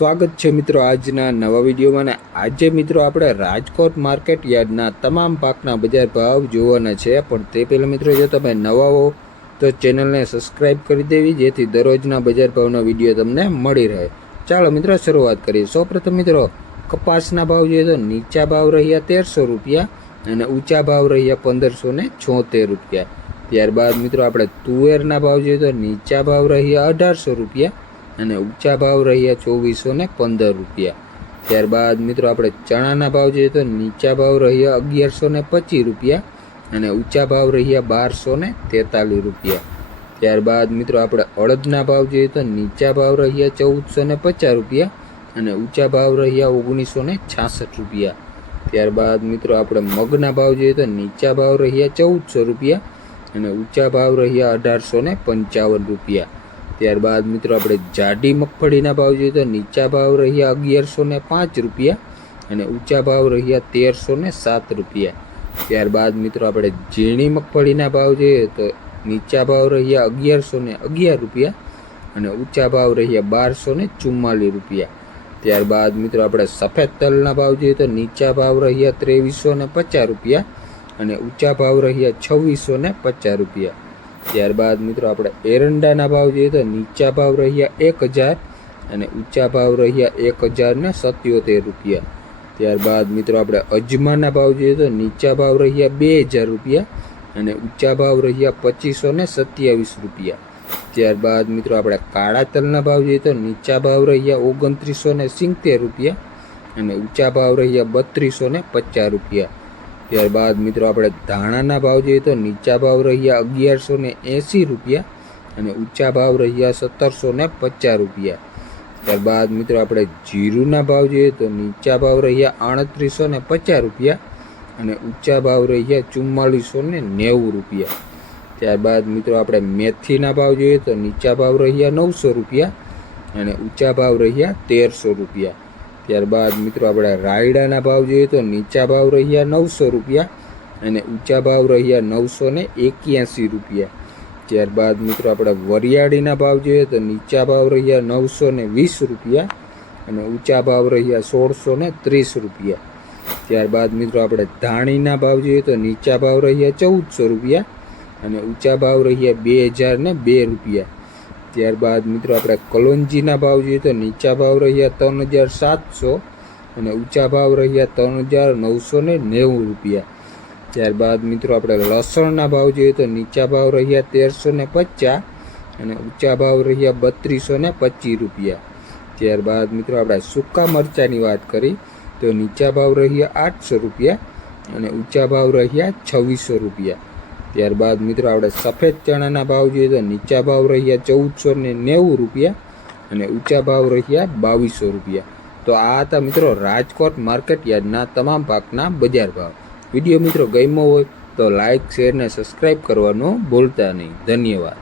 સ્વાગત છે મિત્રો આજના નવા વિડીયોમાં ને આજે મિત્રો આપણે રાજકોટ માર્કેટ યાર્ડના તમામ પાકના બજાર ભાવ જોવાના છે। પણ તે પહેલાં મિત્રો જો તમે નવા હો તો ચેનલને સબસ્ક્રાઈબ કરી દેવી જેથી દરરોજના બજાર ભાવના વિડીયો તમને મળી રહે। ચાલો મિત્રો શરૂઆત કરીએ। સૌપ્રથમ મિત્રો કપાસના ભાવ જોઈએ તો નીચા ભાવ રહ્યા 1300 રૂપિયા અને ઊંચા ભાવ રહ્યા 1576 રૂપિયા। ત્યારબાદ મિત્રો આપણે તુવેરના ભાવ જોઈએ તો નીચા ભાવ રહ્યા 1800 રૂપિયા અને ઊંચા ભાવ રહ્યા 2415 રૂપિયા। ત્યારબાદ મિત્રો આપણે ચણાના ભાવ જોઈએ તો નીચા ભાવ રહ્યા 1125 રૂપિયા અને ઊંચા ભાવ રહ્યા 1243 રૂપિયા। ત્યારબાદ મિત્રો આપણે અડદના ભાવ જોઈએ તો નીચા ભાવ રહ્યા 1450 રૂપિયા અને ઊંચા ભાવ રહ્યા 1966 રૂપિયા। ત્યારબાદ મિત્રો આપણે મગના ભાવ જોઈએ તો નીચા ભાવ રહ્યા 1400 રૂપિયા અને ઊંચા ભાવ રહ્યા 1855 રૂપિયા। ત્યારબાદ મિત્રો આપણે જાડી મગફળીના ભાવ જોઈએ તો નીચા ભાવ રહ્યા 1105 રૂપિયા અને ઊંચા ભાવ રહ્યા 1307 રૂપિયા। ત્યારબાદ મિત્રો આપણે ઝીણી મગફળીના ભાવ જોઈએ તો નીચા ભાવ રહ્યા 1111 રૂપિયા અને ઊંચા ભાવ રહ્યા 1244 રૂપિયા। ત્યારબાદ મિત્રો આપણે સફેદ તલના ભાવ જોઈએ તો નીચા ભાવ રહ્યા 2350 રૂપિયા અને ઊંચા ભાવ રહ્યા 2650 રૂપિયા। ત્યારબાદ મિત્રો આપણે એરંડાના ભાવ જોઈએ તો નીચા ભાવ રહ્યા 1000 અને ઊંચા ભાવ રહ્યા 1077 રૂપિયા। ત્યારબાદ મિત્રો આપણે અજમાના ભાવ જોઈએ તો નીચા ભાવ રહ્યા 2000 રૂપિયા અને ઊંચા ભાવ રહ્યા 2527 રૂપિયા। ત્યારબાદ મિત્રો આપણે કાળા તલના ભાવ જોઈએ તો નીચા ભાવ રહ્યા 2970 રૂપિયા અને ઊંચા ભાવ રહ્યા 3250 રૂપિયા। ત્યારબાદ મિત્રો આપણે ધાણાના ભાવ જોઈએ તો નીચા ભાવ રહ્યા 1180 રૂપિયા અને ઊંચા ભાવ રહ્યા 1750 રૂપિયા। ત્યારબાદ મિત્રો આપણે જીરુના ભાવ જોઈએ તો નીચા ભાવ રહ્યા 3850 રૂપિયા અને ઊંચા ભાવ રહ્યા 4490 રૂપિયા। ત્યારબાદ મિત્રો આપણે મેથીના ભાવ જોઈએ તો નીચા ભાવ રહ્યા 900 રૂપિયા અને ઊંચા ભાવ રહ્યા 1300 રૂપિયા। ત્યારબાદ મિત્રો આપણે રાયડાના ભાવ જોઈએ તો નીચા ભાવ રહ્યા 900 રૂપિયા અને ઊંચા ભાવ રહ્યા 981 રૂપિયા। ત્યારબાદ મિત્રો આપણે વરિયાળીના ભાવ જોઈએ તો નીચા ભાવ રહ્યા 920 રૂપિયા અને ઊંચા ભાવ રહ્યા 1630 રૂપિયા। ત્યારબાદ મિત્રો આપણે ધાણીના ભાવ જોઈએ તો નીચા ભાવ રહ્યા 1400 રૂપિયા અને ઊંચા ભાવ રહ્યા 2002 રૂપિયા। ત્યારબાદ મિત્રો આપણે કલોંજીના ભાવ જોઈએ તો નીચા ભાવ રહ્યા 3700 અને ઊંચા ભાવ રહ્યા 3990 રૂપિયા। ત્યારબાદ મિત્રો આપણે લસણના ભાવ જોઈએ તો નીચા ભાવ રહ્યા 1350 અને ઊંચા ભાવ રહ્યા 3225 રૂપિયા। ત્યારબાદ મિત્રો આપણે સૂકા મરચાંની વાત કરી તો નીચા ભાવ રહ્યા 800 રૂપિયા અને ઊંચા ભાવ રહ્યા 2600 રૂપિયા। ત્યારબાદ મિત્રો આપણે સફેદ ચણાના ભાવ જોઈએ તો નીચા ભાવ રહ્યા 1490 રૂપિયા અને ઊંચા ભાવ રહ્યા 2200 રૂપિયા। તો આ હતા મિત્રો રાજકોટ માર્કેટ યાર્ડના તમામ પાકના બજાર ભાવ। વિડીયો મિત્રો ગમ્યો હોય તો લાઇક શેર ને સબસ્ક્રાઈબ કરવાનું ભૂલતા નહીં। ધન્યવાદ।